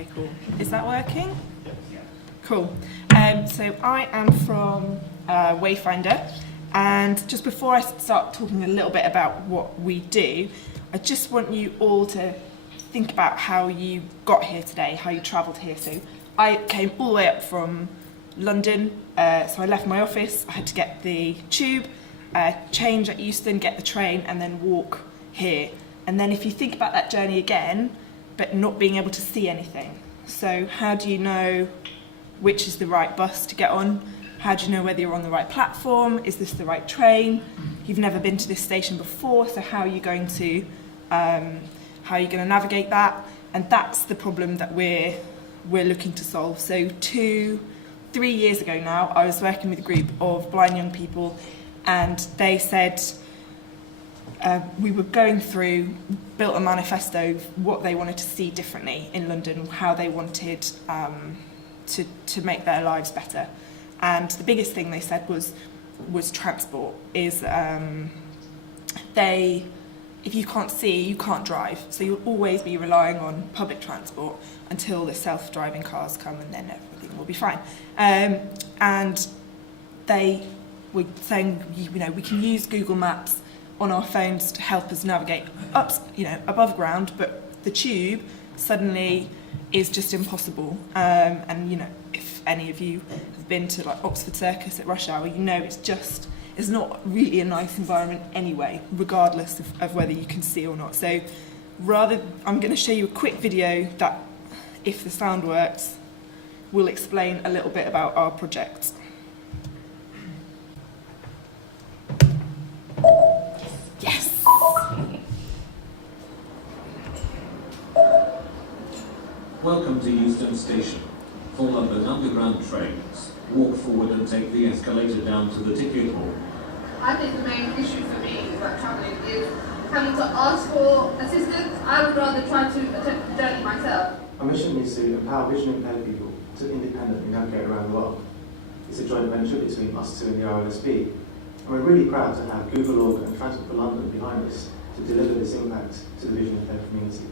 Okay, cool. Is that working? Cool. So I am from Wayfindr, and just before I start talking a little bit about what we do, I just want you all to think about how you got here today, how you travelled here. So I came all the way up from London, so I left my office, I had to get the tube, change at Euston, get the train, and then walk here. And then if you think about that journey again, but not being able to see anything. So how do you know which is the right bus to get on? How do you know whether you're on the right platform? Is this the right train? You've never been to this station before, so how are you going to navigate that? And that's the problem that we're looking to solve. So 2-3 years ago now, I was working with a group of blind young people, and they said we were going through, built a manifesto of what they wanted to see differently in London, how they wanted to make their lives better. And the biggest thing they said was transport. Is if you can't see, you can't drive. So you'll always be relying on public transport until the self-driving cars come, and then everything will be fine. And they were saying, we can use Google Maps on our phones to help us navigate up, above ground, but the tube suddenly is just impossible. And if any of you have been to like Oxford Circus at rush hour, it's not really a nice environment anyway, regardless of whether you can see or not. So I'm going to show you a quick video that, if the sound works, will explain a little bit about our project. Yes! Welcome to Euston Station. For London Underground trains, walk forward and take the escalator down to the ticket hall. I think the main issue for me about travelling is having to ask for assistance. I would rather try to attempt the journey myself. Our mission is to empower vision impaired people to independently navigate around the world. It's a joint venture between us two and the RLSP, and we're really proud to have Google Org and Transport for London behind us to deliver this impact to the vision impaired community.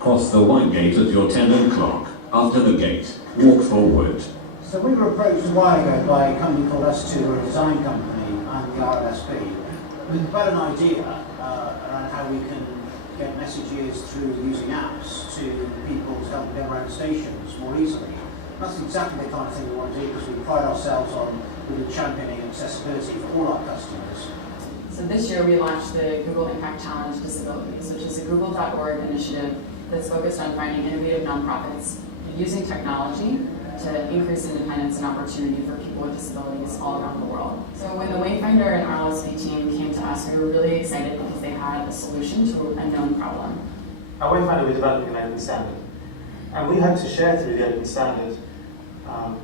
Cross the white gate at your 10 o'clock. After the gate, walk forward. So we were approached a while ago by a company called us2, we're a design company, and the RLSP, with about an idea around how we can get messages through using apps to people to help them get around stations more easily. That's exactly the kind of thing we want to do, because we pride ourselves on really championing accessibility for all our customers. So this year we launched the Google Impact Challenge Disabilities, which is a Google.org initiative that's focused on finding innovative nonprofits using technology to increase independence and opportunity for people with disabilities all around the world. So when the Wayfindr and RLSP team came to us, we were really excited because they had a solution to a known problem. At Wayfindr, we're developing an open standard, and we hope to share through the open standard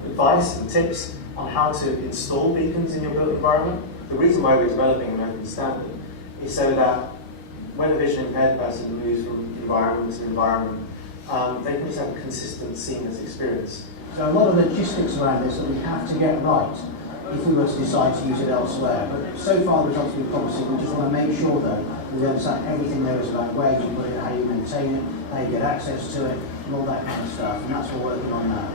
advice and tips on how to install beacons in your built environment. The reason why we're developing an open standard is so that when a vision impaired person moves from environment to environment, they can just have a consistent, seamless experience. So a lot of logistics around this that we have to get right if we were to decide to use it elsewhere. But so far the results have been promising. We just want to make sure though that we understand everything there is about where you put it, how you maintain it, how you get access to it, and all that kind of stuff. And that's what we're working on now.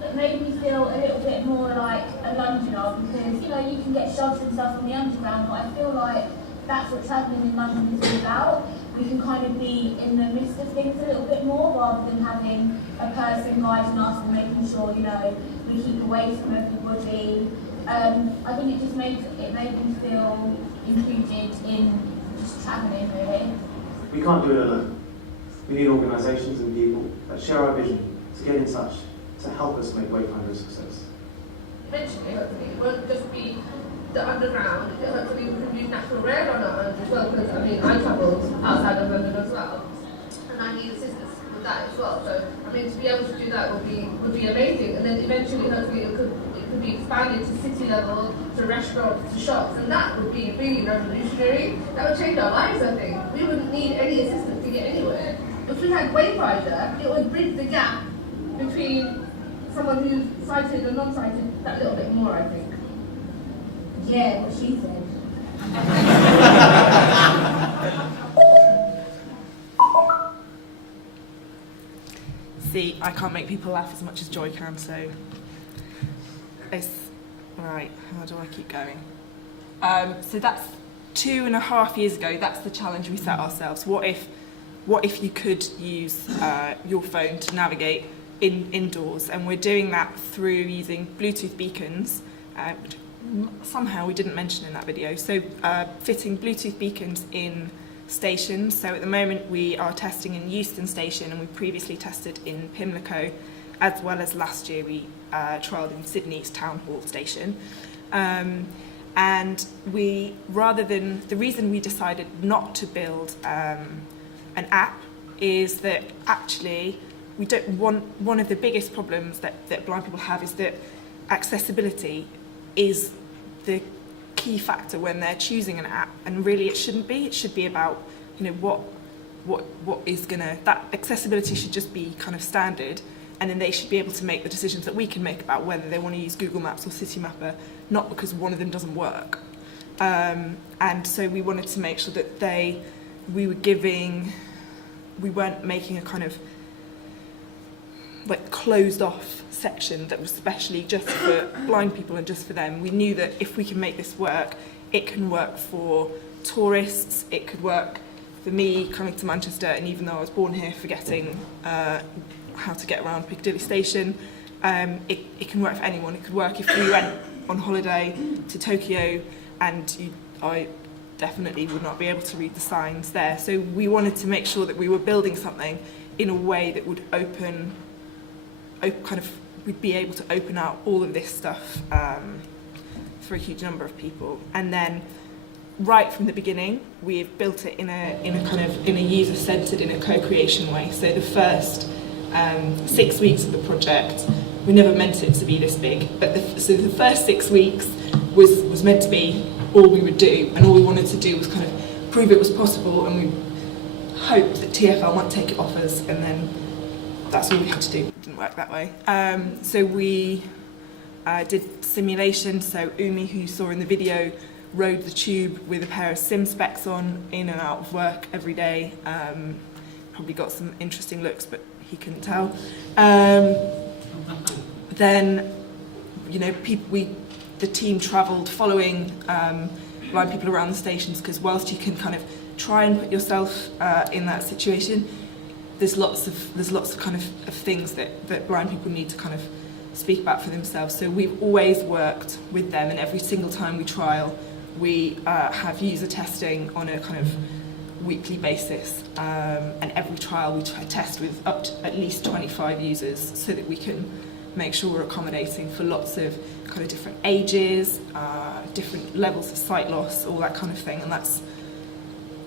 That made me feel a little bit more like a Londoner, because you can get shots and stuff on the underground, but I feel like that's what travelling in London is all about. We can kind of be in the midst of things a little bit more, rather than having a person guiding us and making sure we keep away from everybody. I think it just made me feel included in just travelling, really. We can't do it alone. We need organisations and people that share our vision to get in touch to help us make Wayfindr a success. Eventually, hopefully, it won't just be the underground. Hopefully we can use natural rail on our own as well, because I travel outside of London as well, and I need assistance with that as well. So to be able to do that would be amazing, and then eventually, hopefully, it could be expanded to city level, to restaurants, to shops, and that would be really revolutionary. That would change our lives, I think. We wouldn't need any assistance to get anywhere. If we had Wayfindr, it would bridge the gap between someone who's sighted and non-sighted that little bit more, I think. Yeah, what she said. See, I can't make people laugh as much as Joy can, so it's right. How do I keep going? So that's 2.5 years ago. That's the challenge we set ourselves. What if you could use your phone to navigate indoors? And we're doing that through using Bluetooth beacons, which somehow we didn't mention in that video. So fitting Bluetooth beacons in stations. So at the moment we are testing in Euston Station, and we previously tested in Pimlico, as well as last year we trialled in Sydney's Town Hall Station. And the reason we decided not to build an app is that actually we don't want, one of the biggest problems that blind people have is that accessibility is the key factor when they're choosing an app, and really it shouldn't be. It should be about, you know, what is gonna, that accessibility should just be kind of standard, and then they should be able to make the decisions that we can make about whether they want to use Google Maps or Citymapper, not because one of them doesn't work. And so we wanted to make sure that we weren't making a kind of like closed off section that was specially just for blind people and just for them. We knew that if we can make this work, it can work for tourists, it could work for me coming to Manchester, and even though I was born here, forgetting how to get around Piccadilly Station, it can work for anyone. It could work if we went on holiday to Tokyo and I definitely would not be able to read the signs there. So we wanted to make sure that we were building something in a way that would we'd be able to open out all of this stuff for a huge number of people. And then right from the beginning, we've built it in a user-centered, in a co-creation way. So the first 6 weeks of the project, we never meant it to be this big, but so the first 6 weeks was meant to be all we would do, and all we wanted to do was kind of prove it was possible, and we hoped that TfL might take it off us, and then that's all we had to do. It didn't work that way. So we did simulation. So Umi, who you saw in the video, rode the tube with a pair of sim specs on, in and out of work every day. Probably got some interesting looks, but he couldn't tell. Then, you know, the team travelled following blind people around the stations, because whilst you can kind of try and put yourself in that situation, there's lots of kind of things that blind people need to kind of speak about for themselves. So we've always worked with them, and every single time we trial, we have user testing on a kind of weekly basis, and every trial we test with up to at least 25 users, so that we can make sure we're accommodating for lots of kind of different ages, different levels of sight loss, all that kind of thing. And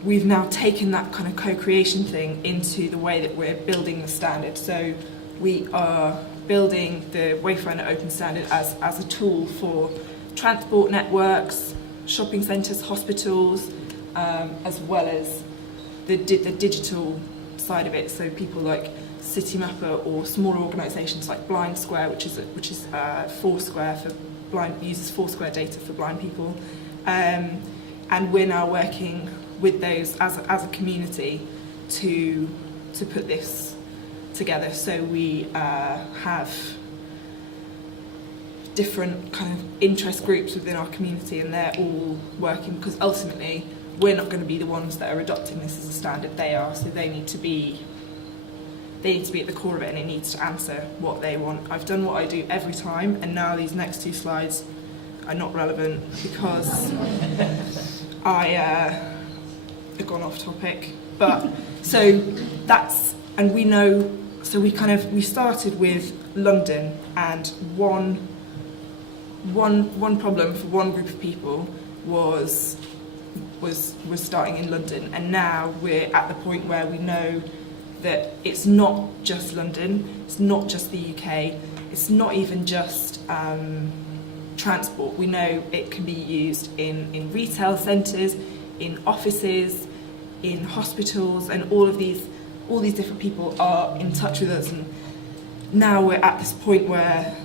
we've now taken that kind of co-creation thing into the way that we're building the standard. So we are building the Wayfindr Open Standard as a tool for transport networks, shopping centres, hospitals, as well as the digital side of it. So people like Citymapper, or smaller organisations like Blind Square, which is Foursquare for blind, uses Foursquare data for blind people, and we're now working with those as a community to put this together. So we have different kind of interest groups within our community, and they're all working, because ultimately we're not going to be the ones that are adopting this as a standard. They are, so they need to be at the core of it, and it needs to answer what they want. I've done what I do every time, and now these next two slides are not relevant because I've gone off topic. But so that's, and we know, so we started with London, and one problem for one group of people was starting in London, and now we're at the point where we know that it's not just London, it's not just the UK, it's not even just transport. We know it can be used in retail centres, in offices, in hospitals, and all these different people are in touch with us. And now we're at this point where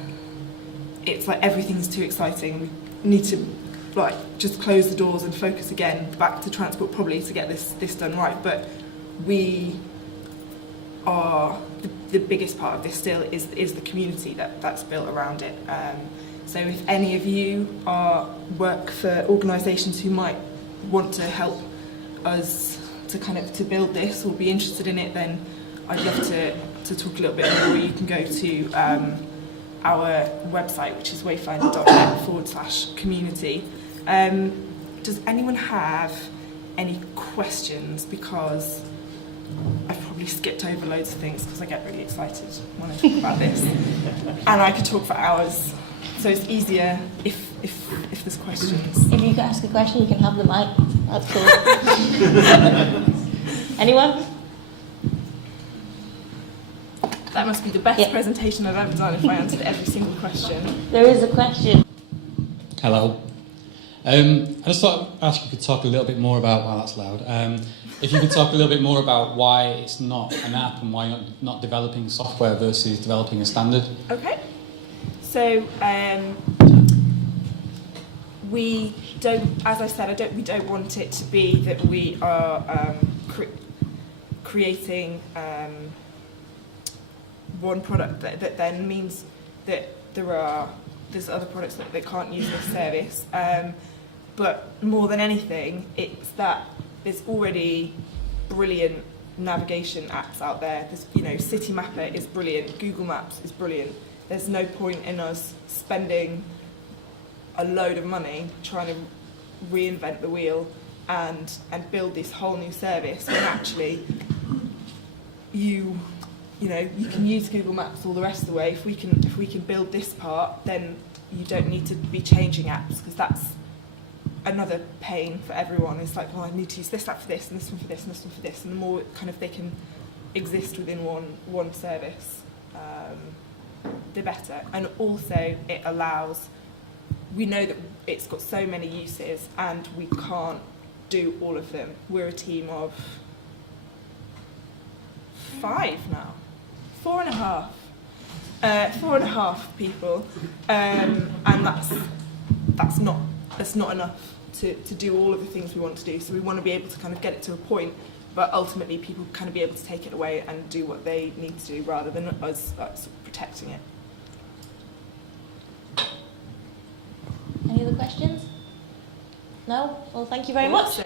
it's like everything's too exciting. We need to like just close the doors and focus again back to transport, probably, to get this done right. But we are, the biggest part of this still is the community that's built around it. So if any of you work for organisations who might want to help us to build this or be interested in it, then I'd love to talk a little bit more. You can go to our website, which is wayfindr.net/community. Does anyone have any questions? Because I've probably skipped over loads of things because I get really excited when I talk about this, and I could talk for hours. So it's easier if there's questions. If you can ask a question, you can have the mic. That's cool. Anyone? That must be the best presentation I've ever done if I answered every single question. There is a question. Hello. I just thought I'd ask if you could talk a little bit more about, wow, that's loud. If you could talk a little bit more about why it's not an app and why you're not developing software versus developing a standard. Okay. So we don't, as I said, we don't want it to be that we are creating one product that then means that there's other products that can't use this service. But more than anything, it's that there's already brilliant navigation apps out there. There's, City Mapper is brilliant. Google Maps is brilliant. There's no point in us spending a load of money trying to reinvent the wheel and build this whole new service when actually you can use Google Maps all the rest of the way. If we can build this part, then you don't need to be changing apps, because that's another pain for everyone. It's like, I need to use this app for this, and this one for this, and this one for this, and the more they can exist within one service, the better. And also it allows, we know that it's got so many uses and we can't do all of them. We're a team of 5 now, 4.5. 4.5 people, and that's not enough to do all of the things we want to do. So we want to be able to kind of get it to a point, but ultimately people kind of be able to take it away and do what they need to do rather than us sort of protecting it. Any other questions? No? Well, thank you very much.